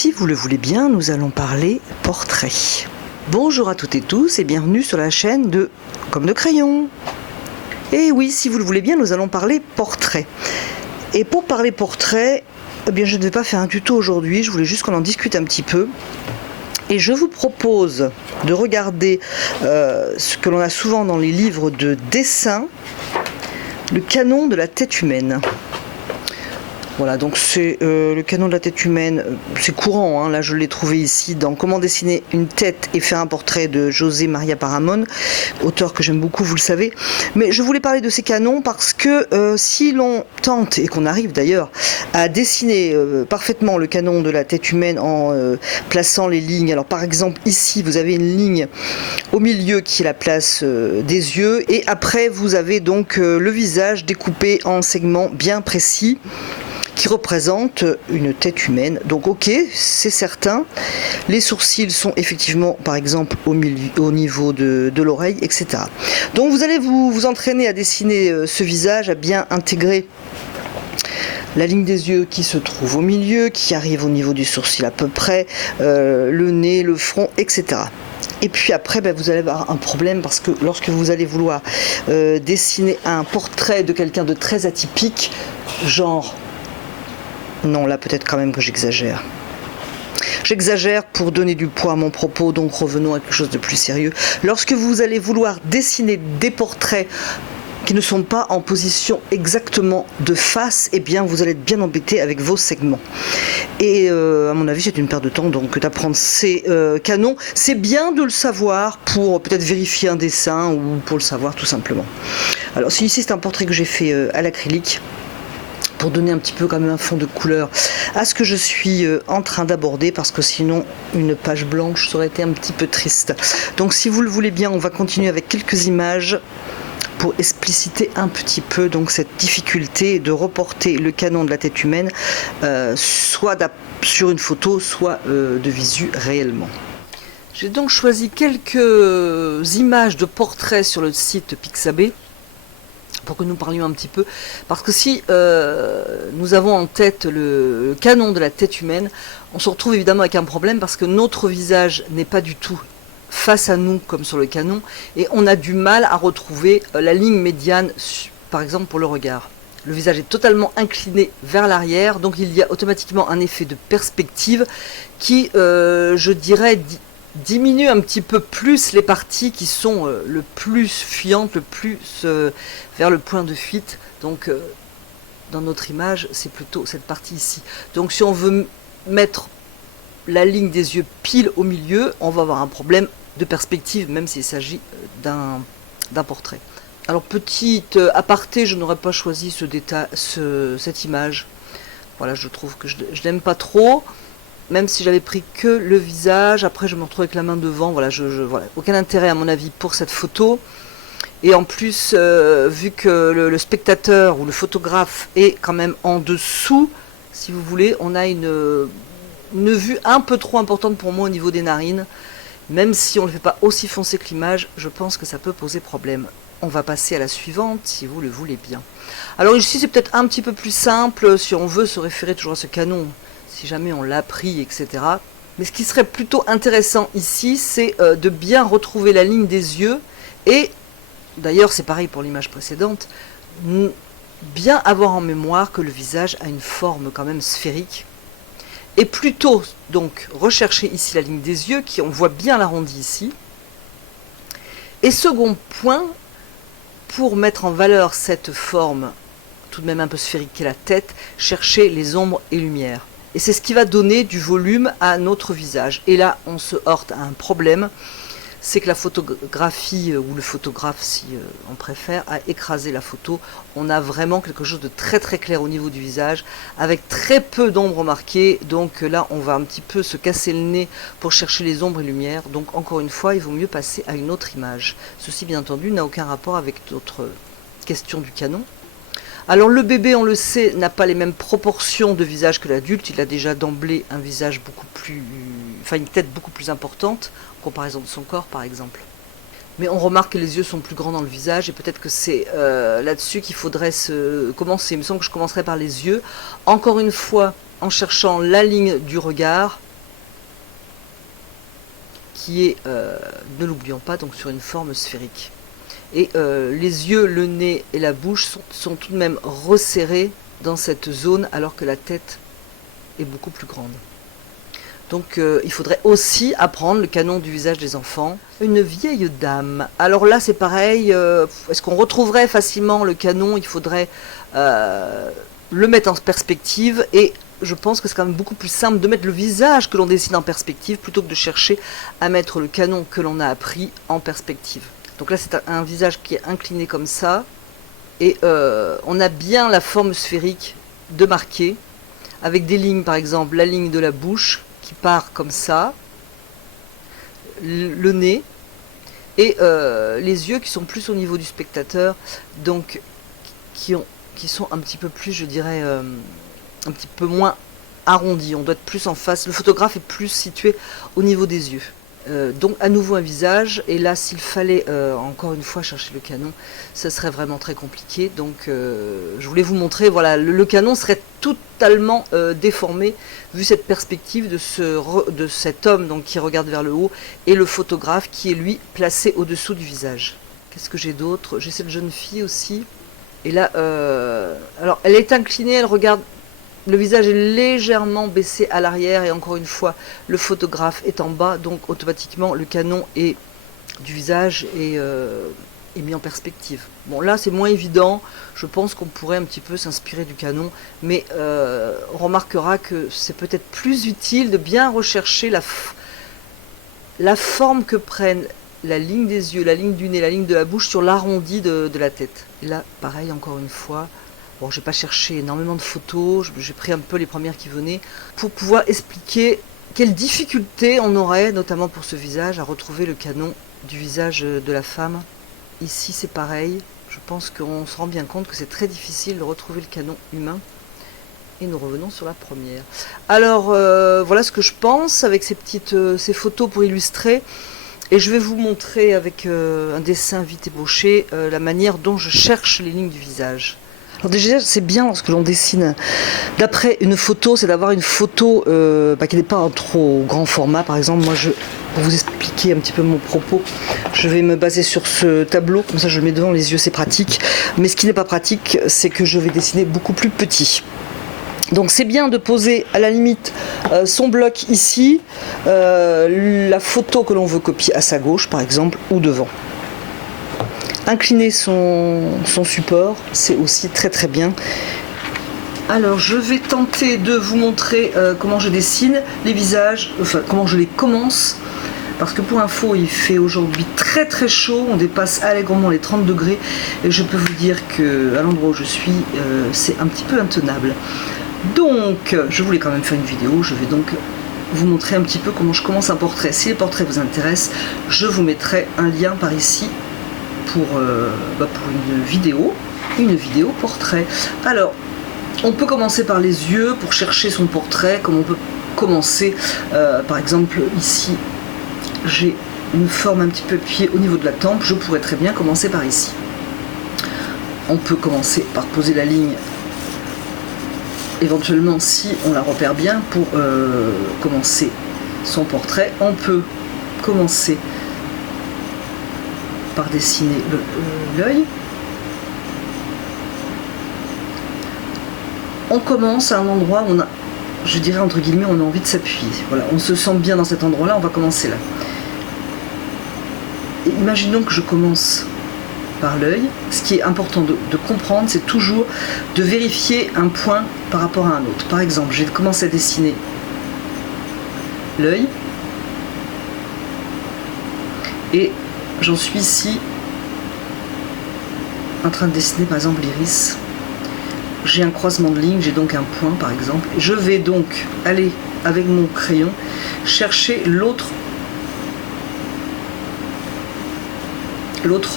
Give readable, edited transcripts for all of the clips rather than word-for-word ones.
Si vous le voulez bien, nous allons parler portrait. Bonjour à toutes et tous et bienvenue sur la chaîne de Comme de Crayon. Et oui, si vous le voulez bien, nous allons parler portrait. Et pour parler portrait, eh bien, je ne vais pas faire un tuto aujourd'hui, je voulais juste qu'on en discute un petit peu. Et je vous propose de regarder ce que l'on a souvent dans les livres de dessin, le canon de la tête humaine. Voilà, donc c'est le canon de la tête humaine, c'est courant, hein, là je l'ai trouvé ici dans Comment dessiner une tête et faire un portrait de José Maria Paramón, auteur que j'aime beaucoup, vous le savez. Mais je voulais parler de ces canons parce que si l'on tente, et qu'on arrive d'ailleurs, à dessiner parfaitement le canon de la tête humaine en plaçant les lignes, alors par exemple ici vous avez une ligne au milieu qui est la place des yeux, et après vous avez donc le visage découpé en segments bien précis, qui représente une tête humaine. Donc ok, c'est certain. Les sourcils sont effectivement, par exemple, au niveau de l'oreille, etc. Donc vous allez vous entraîner à dessiner ce visage, à bien intégrer la ligne des yeux qui se trouve au milieu, qui arrive au niveau du sourcil à peu près, le nez, le front, etc. Et puis après, vous allez avoir un problème parce que lorsque vous allez vouloir dessiner un portrait de quelqu'un de très atypique, genre... Non, là peut-être quand même que j'exagère. J'exagère pour donner du poids à mon propos, donc revenons à quelque chose de plus sérieux. Lorsque vous allez vouloir dessiner des portraits qui ne sont pas en position exactement de face, eh bien vous allez être bien embêté avec vos segments. Et à mon avis, c'est une perte de temps donc d'apprendre ces canons. C'est bien de le savoir pour peut-être vérifier un dessin ou pour le savoir tout simplement. Alors ici c'est un portrait que j'ai fait à l'acrylique, pour donner un petit peu quand même un fond de couleur à ce que je suis en train d'aborder, parce que sinon une page blanche ça aurait été un petit peu triste. Donc si vous le voulez bien, on va continuer avec quelques images pour expliciter un petit peu donc cette difficulté de reporter le canon de la tête humaine soit sur une photo, soit de visu réellement. J'ai donc choisi quelques images de portraits sur le site Pixabay pour que nous parlions un petit peu, parce que si nous avons en tête le canon de la tête humaine, on se retrouve évidemment avec un problème, parce que notre visage n'est pas du tout face à nous comme sur le canon, et on a du mal à retrouver la ligne médiane, par exemple pour le regard. Le visage est totalement incliné vers l'arrière, donc il y a automatiquement un effet de perspective qui, je dirais, diminue un petit peu plus les parties qui sont le plus fuyantes, le plus vers le point de fuite. Donc dans notre image, c'est plutôt cette partie ici. Donc si on veut mettre la ligne des yeux pile au milieu, on va avoir un problème de perspective, même s'il s'agit d'un portrait. Alors petite aparté, je n'aurais pas choisi cette image. Voilà, je trouve que je l'aime pas trop. Même si j'avais pris que le visage, après je me retrouve avec la main devant, voilà, voilà. Aucun intérêt à mon avis pour cette photo. Et en plus, vu que le spectateur ou le photographe est quand même en dessous, si vous voulez, on a une vue un peu trop importante pour moi au niveau des narines. Même si on ne le fait pas aussi foncé que l'image, je pense que ça peut poser problème. On va passer à la suivante, si vous le voulez bien. Alors ici, c'est peut-être un petit peu plus simple, si on veut se référer toujours à ce canon, si jamais on l'a pris, etc. Mais ce qui serait plutôt intéressant ici, c'est de bien retrouver la ligne des yeux, et d'ailleurs c'est pareil pour l'image précédente, bien avoir en mémoire que le visage a une forme quand même sphérique, et plutôt donc rechercher ici la ligne des yeux, qui on voit bien l'arrondi ici. Et second point, pour mettre en valeur cette forme tout de même un peu sphérique qu'est la tête, chercher les ombres et lumières. Et c'est ce qui va donner du volume à notre visage. Et là, on se heurte à un problème, c'est que la photographie, ou le photographe si on préfère, a écrasé la photo. On a vraiment quelque chose de très très clair au niveau du visage, avec très peu d'ombres marquées. Donc là, on va un petit peu se casser le nez pour chercher les ombres et lumières. Donc encore une fois, il vaut mieux passer à une autre image. Ceci, bien entendu, n'a aucun rapport avec notre question du canon. Alors le bébé, on le sait, n'a pas les mêmes proportions de visage que l'adulte. Il a déjà d'emblée un visage beaucoup plus... enfin une tête beaucoup plus importante, en comparaison de son corps par exemple. Mais on remarque que les yeux sont plus grands dans le visage, et peut-être que c'est là-dessus qu'il faudrait commencer. Il me semble que je commencerai par les yeux. Encore une fois, en cherchant la ligne du regard, qui est, ne l'oublions pas, donc sur une forme sphérique. Et les yeux, le nez et la bouche sont tout de même resserrés dans cette zone alors que la tête est beaucoup plus grande. Donc il faudrait aussi apprendre le canon du visage des enfants. Une vieille dame. Alors là c'est pareil, est-ce qu'on retrouverait facilement le canon? Il faudrait le mettre en perspective, et je pense que c'est quand même beaucoup plus simple de mettre le visage que l'on dessine en perspective plutôt que de chercher à mettre le canon que l'on a appris en perspective. Donc là c'est un visage qui est incliné comme ça, et on a bien la forme sphérique de marquer, avec des lignes, par exemple la ligne de la bouche qui part comme ça, le nez, et les yeux qui sont plus au niveau du spectateur, donc qui sont un petit peu plus, je dirais, un petit peu moins arrondis. On doit être plus en face, le photographe est plus situé au niveau des yeux. Donc à nouveau un visage, et là s'il fallait encore une fois chercher le canon, ça serait vraiment très compliqué. Donc je voulais vous montrer, voilà, le canon serait totalement déformé vu cette perspective de cet homme donc, qui regarde vers le haut, et le photographe qui est lui placé au-dessous du visage. Qu'est-ce que j'ai d'autre? J'ai cette jeune fille aussi, et là alors elle est inclinée, elle regarde. Le visage est légèrement baissé à l'arrière, et encore une fois, le photographe est en bas, donc automatiquement le canon du visage est mis en perspective. Bon, là c'est moins évident, je pense qu'on pourrait un petit peu s'inspirer du canon, mais on remarquera que c'est peut-être plus utile de bien rechercher la forme que prennent la ligne des yeux, la ligne du nez, la ligne de la bouche sur l'arrondi de la tête. Et là, pareil, encore une fois. Bon, je n'ai pas cherché énormément de photos, j'ai pris un peu les premières qui venaient, pour pouvoir expliquer quelles difficultés on aurait, notamment pour ce visage, à retrouver le canon du visage de la femme. Ici c'est pareil, je pense qu'on se rend bien compte que c'est très difficile de retrouver le canon humain. Et nous revenons sur la première. Alors voilà ce que je pense avec ces photos pour illustrer. Et je vais vous montrer avec un dessin vite ébauché la manière dont je cherche les lignes du visage. Alors déjà, c'est bien lorsque l'on dessine d'après une photo, c'est d'avoir une photo qui n'est pas en trop grand format. Par exemple, moi, pour vous expliquer un petit peu mon propos, je vais me baser sur ce tableau, comme ça je le mets devant les yeux, c'est pratique. Mais ce qui n'est pas pratique, c'est que je vais dessiner beaucoup plus petit. Donc c'est bien de poser à la limite son bloc ici, la photo que l'on veut copier à sa gauche par exemple, ou devant. Incliner son support, c'est aussi très très bien. Alors je vais tenter de vous montrer comment je dessine les visages, enfin comment je les commence, parce que pour info il fait aujourd'hui très très chaud, on dépasse allègrement les 30 degrés, et je peux vous dire que à l'endroit où je suis, c'est un petit peu intenable. Donc je voulais quand même faire une vidéo, je vais donc vous montrer un petit peu comment je commence un portrait. Si les portraits vous intéressent, je vous mettrai un lien par ici pour une vidéo portrait. Alors on peut commencer par les yeux pour chercher son portrait, comme on peut commencer par exemple ici j'ai une forme un petit peu appuyée au niveau de la tempe, je pourrais très bien commencer par ici. On peut commencer par poser la ligne éventuellement si on la repère bien pour commencer son portrait. On peut commencer par dessiner l'œil. On commence à un endroit où on a, je dirais entre guillemets, on a envie de s'appuyer. Voilà, on se sent bien dans cet endroit-là, on va commencer là. Et imaginons que je commence par l'œil. Ce qui est important de comprendre, c'est toujours de vérifier un point par rapport à un autre. Par exemple, j'ai commencé à dessiner l'œil et j'en suis ici en train de dessiner par exemple l'iris. J'ai un croisement de lignes, j'ai donc un point par exemple. Je vais donc aller avec mon crayon chercher l'autre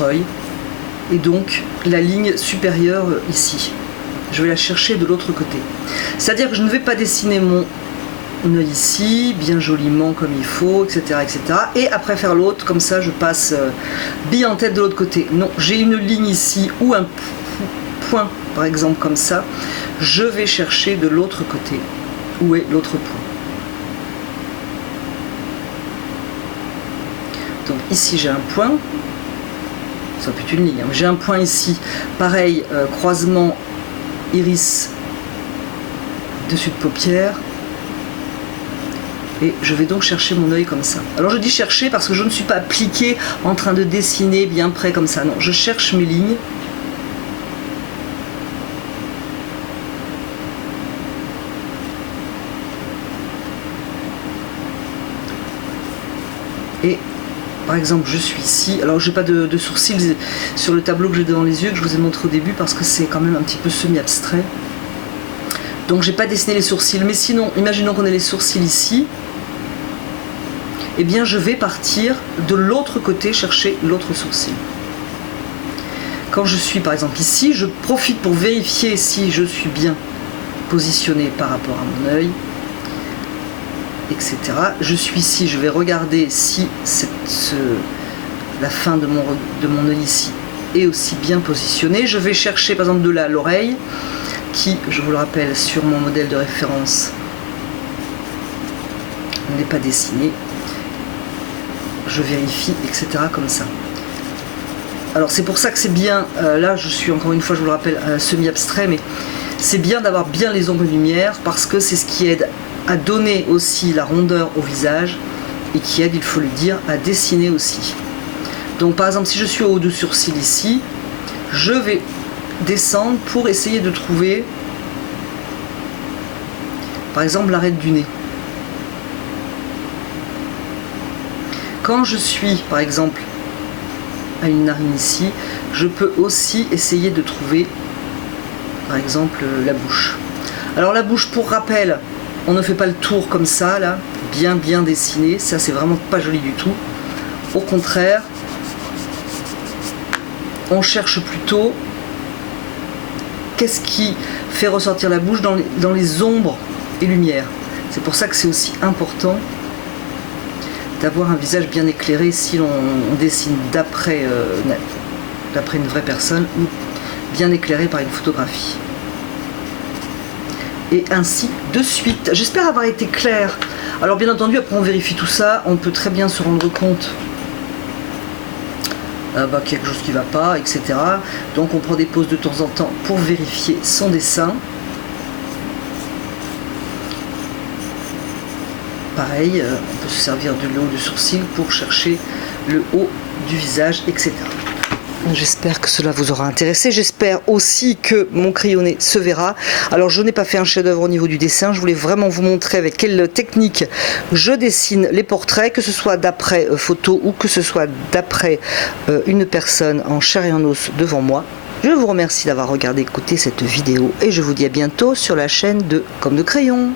œil, et donc la ligne supérieure ici. Je vais la chercher de l'autre côté. C'est-à-dire que je ne vais pas dessiner mon œil ici, bien joliment comme il faut, etc. etc. et après faire l'autre, comme ça je passe bille en tête de l'autre côté. Non, j'ai une ligne ici ou un point, par exemple comme ça. Je vais chercher de l'autre côté. Où est l'autre point? Donc ici j'ai un point, ça peut être une ligne, hein. J'ai un point ici, pareil, croisement iris dessus de paupière, et je vais donc chercher mon œil comme ça. Alors je dis chercher parce que je ne suis pas appliquée en train de dessiner bien près comme ça, non, je cherche mes lignes. Et par exemple, je suis ici. Alors, j'ai pas de sourcils sur le tableau que j'ai devant les yeux, que je vous ai montré au début, parce que c'est quand même un petit peu semi-abstrait. Donc, j'ai pas dessiné les sourcils. Mais sinon, imaginons qu'on ait les sourcils ici. Eh bien, je vais partir de l'autre côté chercher l'autre sourcil. Quand je suis, par exemple, ici, je profite pour vérifier si je suis bien positionné par rapport à mon œil, etc. Je suis ici, je vais regarder si la fin de mon œil ici est aussi bien positionnée. Je vais chercher par exemple de là l'oreille, qui, je vous le rappelle, sur mon modèle de référence n'est pas dessinée. Je vérifie, etc. comme ça. Alors c'est pour ça que c'est bien, là je suis encore une fois, je vous le rappelle, semi-abstrait, mais c'est bien d'avoir bien les ombres et lumières, parce que c'est ce qui aide à donner aussi la rondeur au visage et qui aide, il faut le dire, à dessiner aussi. Donc par exemple, si je suis au haut du sourcil ici, je vais descendre pour essayer de trouver par exemple l'arête du nez. Quand je suis par exemple à une narine ici, je peux aussi essayer de trouver par exemple la bouche. Alors la bouche, pour rappel, on ne fait pas le tour comme ça, là, bien dessiné, ça c'est vraiment pas joli du tout. Au contraire, on cherche plutôt qu'est-ce qui fait ressortir la bouche dans les ombres et lumières. C'est pour ça que c'est aussi important d'avoir un visage bien éclairé si l'on dessine d'après une vraie personne ou bien éclairé par une photographie. Et ainsi de suite. J'espère avoir été claire. Alors bien entendu, après on vérifie tout ça, on peut très bien se rendre compte quelque chose qui ne va pas, etc. Donc on prend des pauses de temps en temps pour vérifier son dessin. Pareil, on peut se servir de le haut du sourcil pour chercher le haut du visage, etc. J'espère que cela vous aura intéressé. J'espère aussi que mon crayonné se verra. Alors je n'ai pas fait un chef-d'œuvre au niveau du dessin. Je voulais vraiment vous montrer avec quelle technique je dessine les portraits, que ce soit d'après photo ou que ce soit d'après une personne en chair et en os devant moi. Je vous remercie d'avoir regardé, écouté cette vidéo et je vous dis à bientôt sur la chaîne de Comme de Crayon.